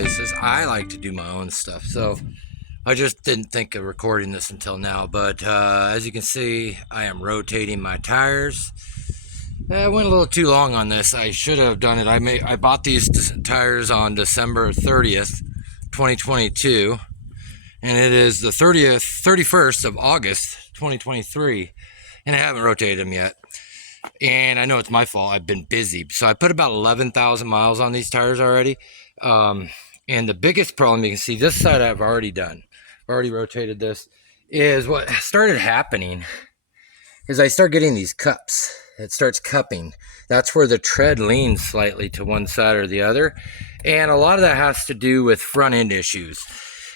places. I like to do my own stuff, so I just didn't think of recording this until now. But as you can see, I am rotating my tires. I went a little too long on this. I should have done it. I bought these tires on December 30th, 2022, and it is the 31st of August, 2023, and I haven't rotated them yet. And I know it's my fault. I've been busy. So I put about 11,000 miles on these tires already. And the biggest problem, you can see this side I've already done. I've already rotated this. Is what started happening is I start getting these cups. It starts cupping. That's where the tread leans slightly to one side or the other. And a lot of that has to do with front end issues.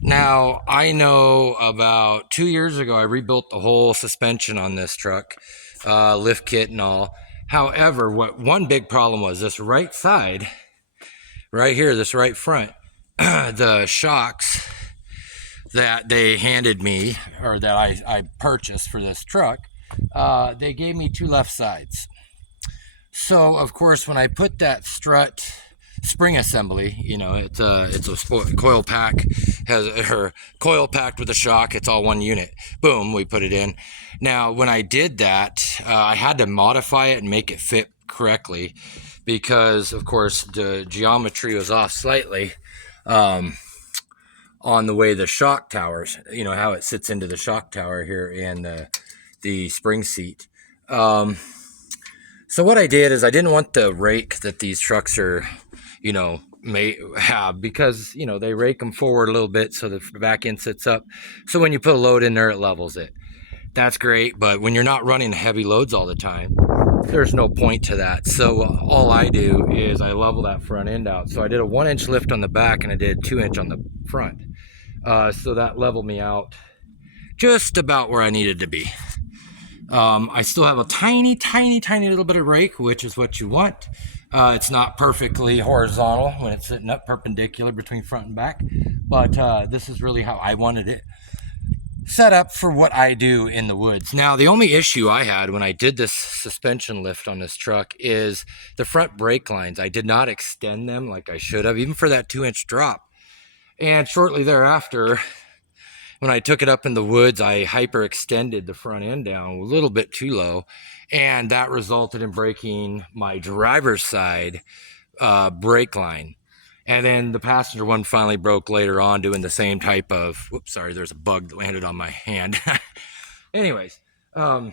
Now, I know about 2 years ago, I rebuilt the whole suspension on this truck. Lift kit and all. However, what one big problem was this right side, right here, this right front, the shocks that they handed me, or that I purchased for this truck, they gave me two left sides. So, of course, when I put that strut spring assembly, you know, it's a coil pack, has her coil packed with a shock. It's all one unit. Boom, we put it in. Now, when I did that, I had to modify it and make it fit correctly because, of course, the geometry was off slightly on the way the shock towers, you know, how it sits into the shock tower here in the spring seat. So what I did is I didn't want the rake that these trucks are, you know, may have, because, you know, they rake them forward a little bit so the back end sits up. So when you put a load in there, it levels it. That's great, but when you're not running heavy loads all the time, there's no point to that. So all I do is I level that front end out. So I did a 1-inch lift on the back and I did 2-inch on the front. So that leveled me out just about where I needed to be. I still have a tiny little bit of rake, which is what you want. It's not perfectly horizontal when it's sitting up perpendicular between front and back, but this is really how I wanted it set up for what I do in the woods. Now, the only issue I had when I did this suspension lift on this truck is the front brake lines. I did not extend them like I should have, even for that 2-inch drop. And shortly thereafter, when I took it up in the woods, I hyperextended the front end down a little bit too low, and that resulted in breaking my driver's side brake line. And then the passenger one finally broke later on, doing the same type of, whoops, sorry, there's a bug that landed on my hand. Anyways, that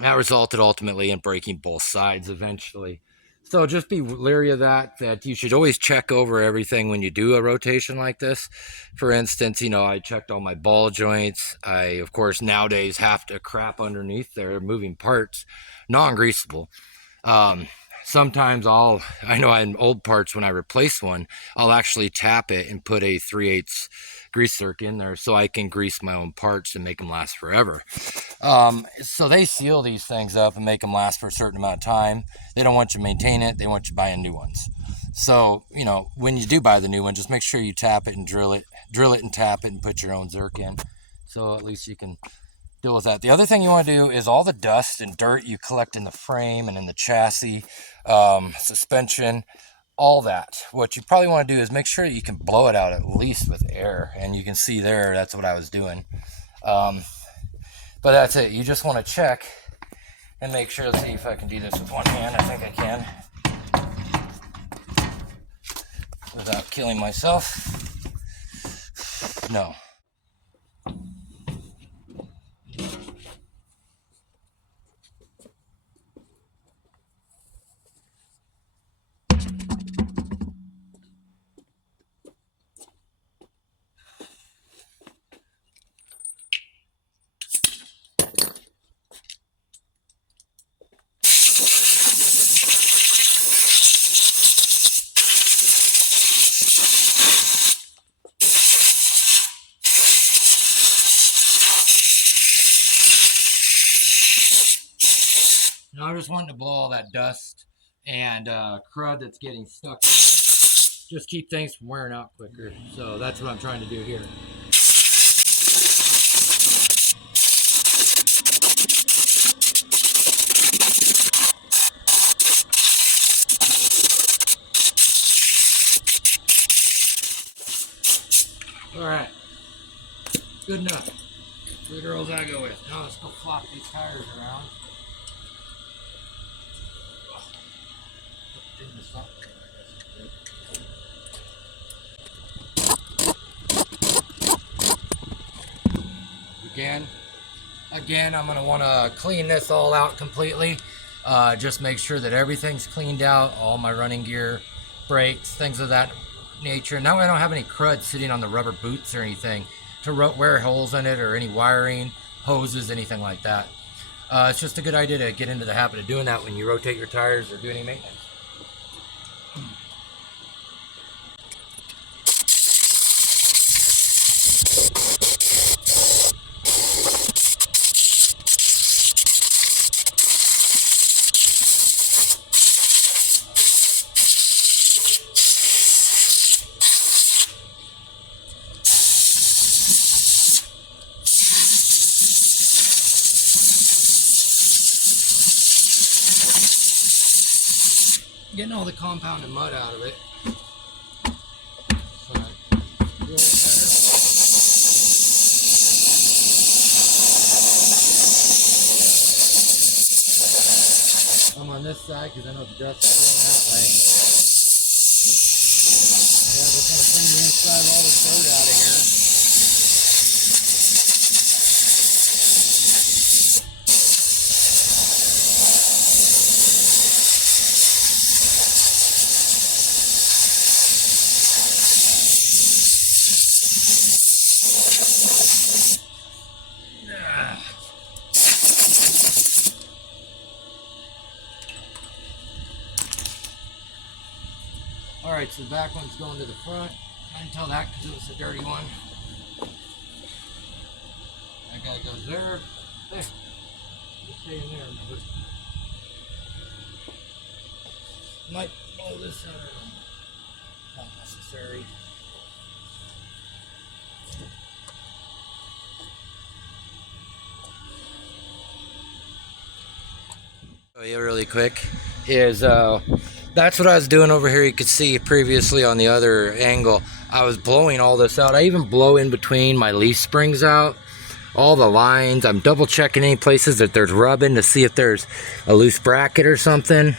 resulted ultimately in breaking both sides eventually. So just be leery of that you should always check over everything when you do a rotation like this. For instance, you know, I checked all my ball joints. I, of course, nowadays have to crap underneath there, moving parts, non-greasable. Sometimes I know in old parts when I replace one, I'll actually tap it and put a 3/8 grease zerk in there so I can grease my own parts and make them last forever. So they seal these things up and make them last for a certain amount of time. They don't want you to maintain it. They want you buying new ones. So, you know, when you do buy the new one, just make sure you tap it and drill it and tap it and put your own zerk in. So at least you can deal with that. The other thing you want to do is all the dust and dirt you collect in the frame and in the chassis, suspension, all that. What you probably want to do is make sure you can blow it out at least with air. And you can see there, that's what I was doing. But that's it. You just want to check and make sure. Let's see if I can do this with one hand. I think I can, without killing myself. No. Now I just wanted to blow all that dust and crud that's getting stuck in there. Just keep things from wearing out quicker. So that's what I'm trying to do here. All right, good enough. 3 girls I go with. Now let's go flop these tires around. Again, I'm going to want to clean this all out completely. Just make sure that everything's cleaned out, all my running gear, brakes, things of that nature. Now I don't have any crud sitting on the rubber boots or anything to wear holes in it, or any wiring, hoses, anything like that. It's just a good idea to get into the habit of doing that when you rotate your tires or do any maintenance. Getting all the compound and mud out of it. I'm on this side because I know the dust is going that way. Yeah, just want to clean the inside of all this dirt out of here. Alright, so the back one's going to the front. I can tell that because it was a dirty one. That guy goes there. There. Just stay in there. Remember. Might blow this out. Not necessary. Oh yeah, really quick is that's what I was doing over here. You could see previously on the other angle, I was blowing all this out. I even blow in between my leaf springs out, all the lines. I'm double checking any places that there's rubbing to see if there's a loose bracket or something.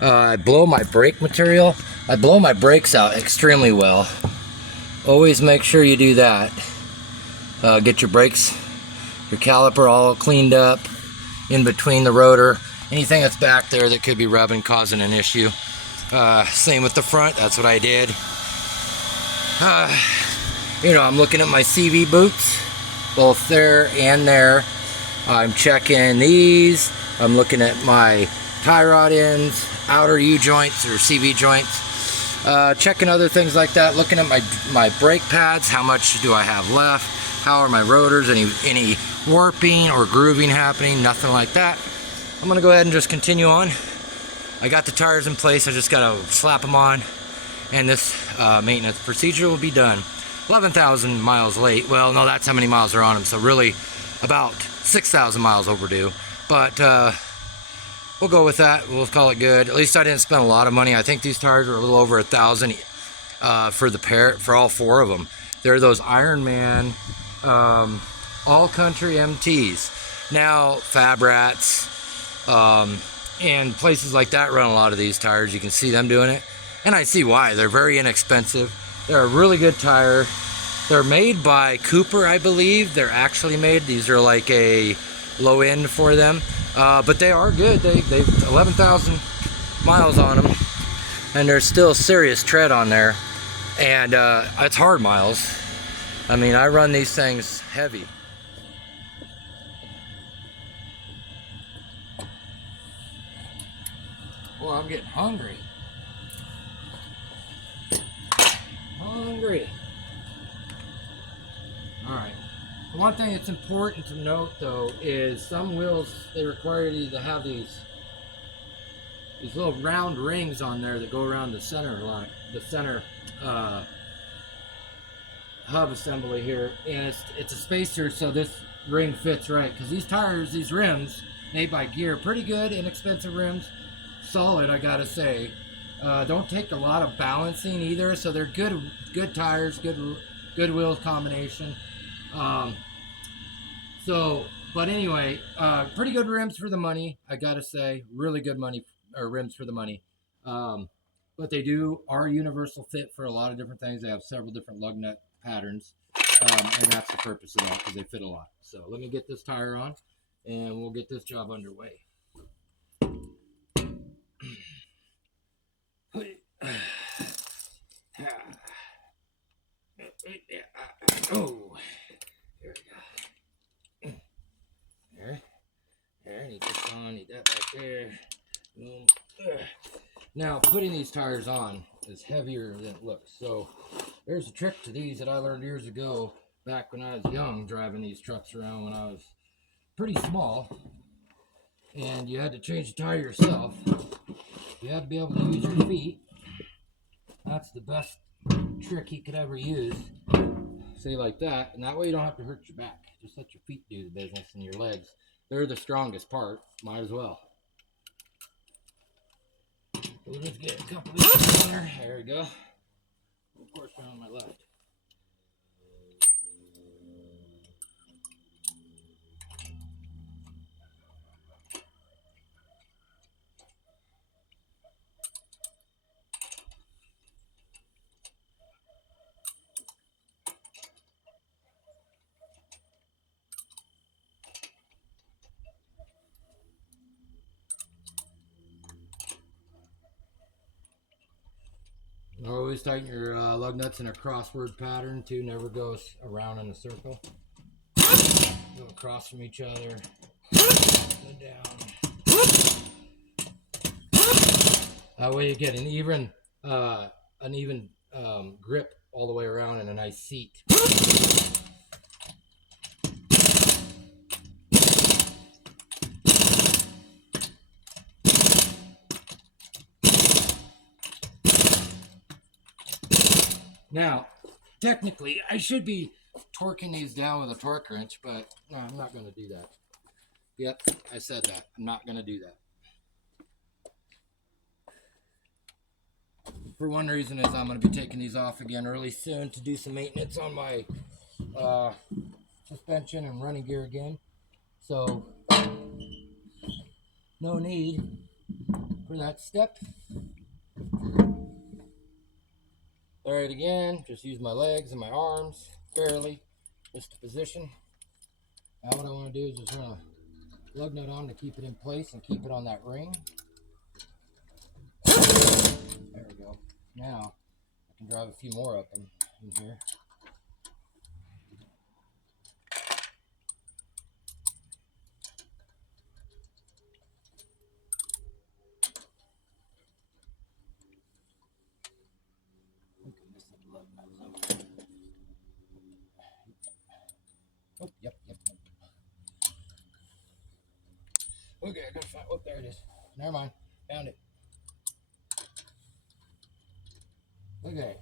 I blow my brake material. I blow my brakes out extremely well. Always make sure you do that. Get your brakes, your caliper all cleaned up in between the rotor. Anything that's back there that could be rubbing, causing an issue. Same with the front, that's what I did. You know, I'm looking at my CV boots, both there and there. I'm checking these. I'm looking at my tie rod ends, outer U-joints or CV joints. Checking other things like that. Looking at my brake pads, how much do I have left? How are my rotors? Any warping or grooving happening? Nothing like that. I'm gonna go ahead and just continue on. I got the tires in place, I just gotta slap them on, and this maintenance procedure will be done. 11,000 miles late. Well, no, that's how many miles are on them, so really about 6,000 miles overdue. But we'll go with that, we'll call it good. At least I didn't spend a lot of money. I think these tires are a little over 1,000 for the pair, for all 4 of them. They're those Ironman all country MTs. Now, Fab Rats, and places like that run a lot of these tires. You can see them doing it, and I see why. They're very inexpensive. They're a really good tire. They're made by Cooper, I believe. They're actually made. These are like a low end for them, but they are good. They've 11,000 miles on them, and there's still serious tread on there, and it's hard miles. I mean, I run these things heavy. Well, I'm getting hungry. Alright. The one thing that's important to note, though, is some wheels, they require you to have these little round rings on there that go around the center line, the center hub assembly here. And it's a spacer, so this ring fits right. Because these tires, these rims, made by Gear, pretty good, inexpensive rims. Solid, I gotta say. Don't take a lot of balancing either, so they're good tires, good good wheels combination. Um, so, but anyway, pretty good rims for the money, I gotta say. Really good money or rims for the money. Um, but they are universal fit for a lot of different things. They have several different lug nut patterns, and that's the purpose of that because they fit a lot. So let me get this tire on, and we'll get this job underway. Oh, there we go. There, need this on, need that back there. Boom. Now, putting these tires on is heavier than it looks. So, there's a trick to these that I learned years ago, back when I was young, driving these trucks around when I was pretty small. And you had to change the tire yourself. You had to be able to use your feet. That's the best trick you could ever use. Say like that, and that way you don't have to hurt your back. Just let your feet do the business, and your legs, they're the strongest part. Might as well. We'll just get a couple of these on there. There we go. Of course, on my left. Always tighten your lug nuts in a crossword pattern too. Never goes around in a circle. Go across from each other. And down. That way you get an even grip all the way around and a nice seat. Now, technically, I should be torquing these down with a torque wrench, but no, I'm not going to do that. Yep, I said that. I'm not going to do that. For one reason is I'm going to be taking these off again really soon to do some maintenance on my suspension and running gear again. So, no need for that step. All right, again, just use my legs and my arms barely just to position. Now what I want to do is just run a lug nut on to keep it in place and keep it on that ring. There we go. Now I can drive a few more up in here. Oh, yep. Okay, I gotta find. Oh, there it is. Never mind. Found it. Okay.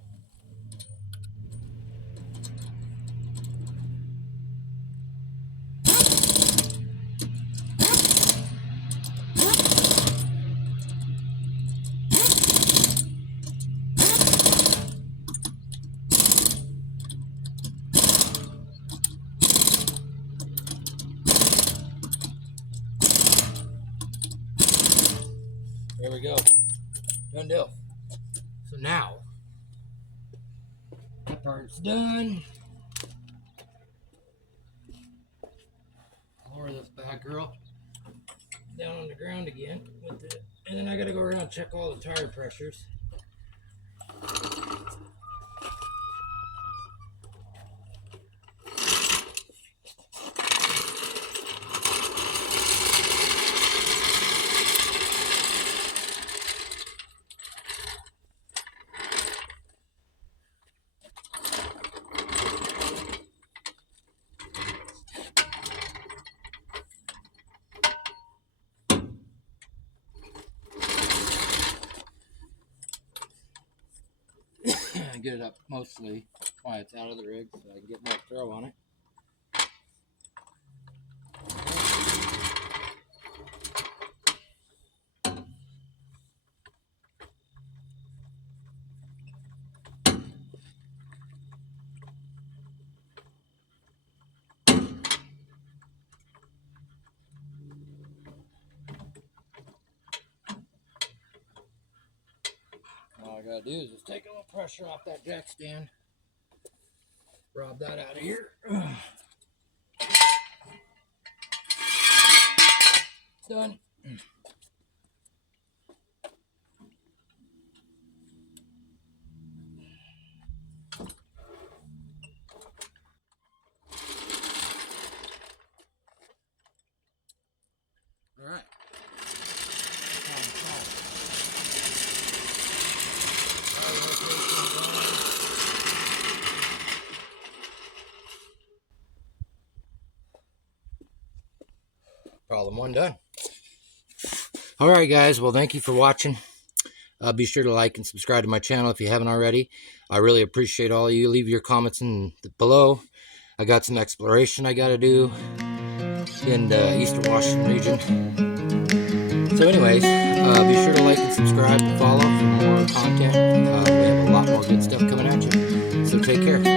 There we go. Done deal. So now that part's done. Lower this bad girl down on the ground again with it, and then I gotta go around and check all the tire pressures. Get it up mostly while it's out of the rig so I can get more throw on it. I gotta do is just take a little pressure off that jack stand. Rob that out of here. Done. All right. Problem one done. All right, guys. Well, thank you for watching. Be sure to like and subscribe to my channel if you haven't already. I really appreciate all of you. Leave your comments below. I got some exploration I got to do in the Eastern Washington region. So anyways, be sure to like and subscribe and follow for more content. We have a lot more good stuff coming at you. So take care.